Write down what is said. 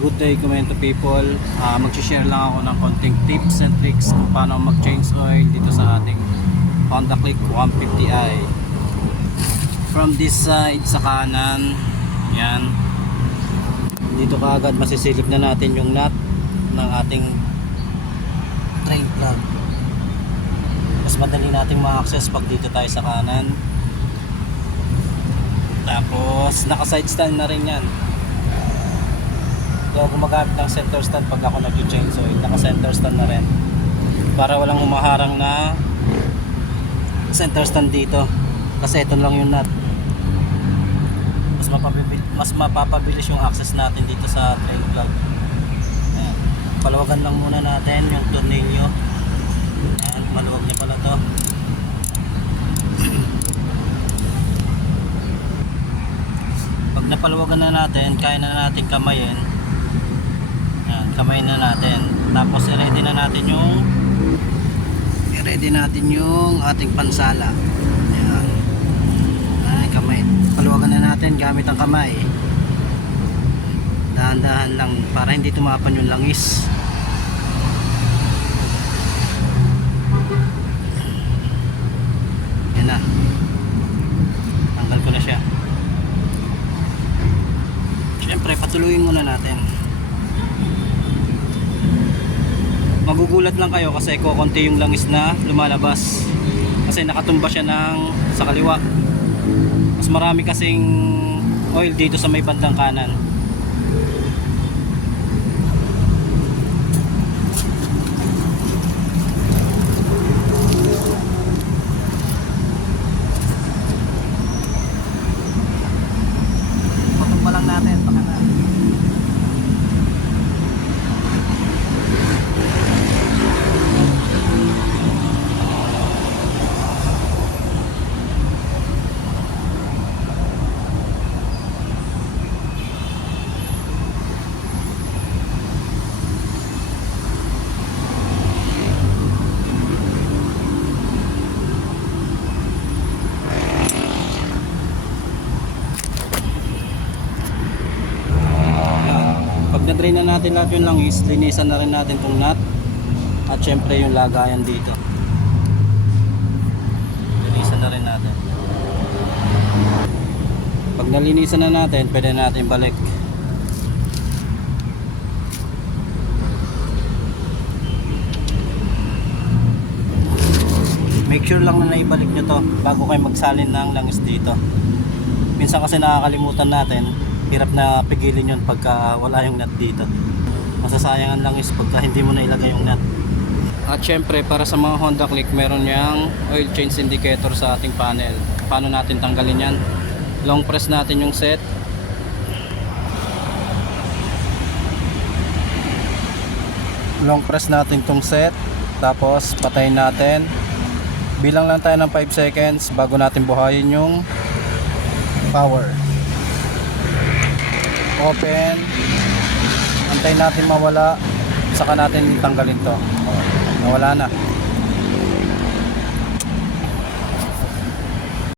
Good day Komento people. Mag-share lang ako ng konting tips and tricks kung paano mag-change oil dito sa ating Honda Click 150i. From this side sa kanan, yan. Dito kaagad masisilip na natin yung nut ng ating drain plug. Mas madali nating ma-access pag dito tayo sa kanan. Tapos naka-side stand na rin yan. Hindi ako gumagamit ng center stand pag ako nag-change oil. Naka-center stand na rin para walang humaharang na center stand dito, kasi ito lang yung nut. Mas mapapabilis yung access natin dito sa drain plug. Ayan. Palawagan lang muna natin yung tornilyo. Ayan, maluwag niya pala to. Pag napaluwagan na natin, kaya na natin kamayin. Ayan, kamayin na natin. Tapos i-ready natin yung ating pansala. Ayan. Ay, kamay. Paluwagan na natin gamit ang kamay. Dahan-dahan lang para hindi tumapan yung langis. Yan na. Tanggal ko na siya. Siyempre patuloyin muna natin. Magugulat lang kayo kasi kukunti yung langis na lumalabas, kasi nakatumba siya sa kaliwa. Mas marami kasing oil dito sa may bandang kanan. Patumba lang natin pa kanan. Pag na-drain na natin lahat yung langis, linisan na rin natin itong nut at syempre yung lagayan dito. Linisan na rin natin. Pag nalinisan na natin, pwede natin balik. Make sure lang na naibalik nyo to bago kayo magsalin ng langis dito. Minsan kasi nakakalimutan natin, hirap na pigilin yun pagka wala yung nut dito. Masasayang ang langis pagka hindi mo na ilagay yung nut. At syempre para sa mga Honda Click, meron yung oil change indicator sa ating panel. Paano natin tanggalin yan? Long press natin yung set. Long press natin tong set. Tapos patayin natin. Bilang lang tayo ng 5 seconds bago natin buhayin yung power. Open, antay natin mawala, saka natin tanggalin to. Nawala na.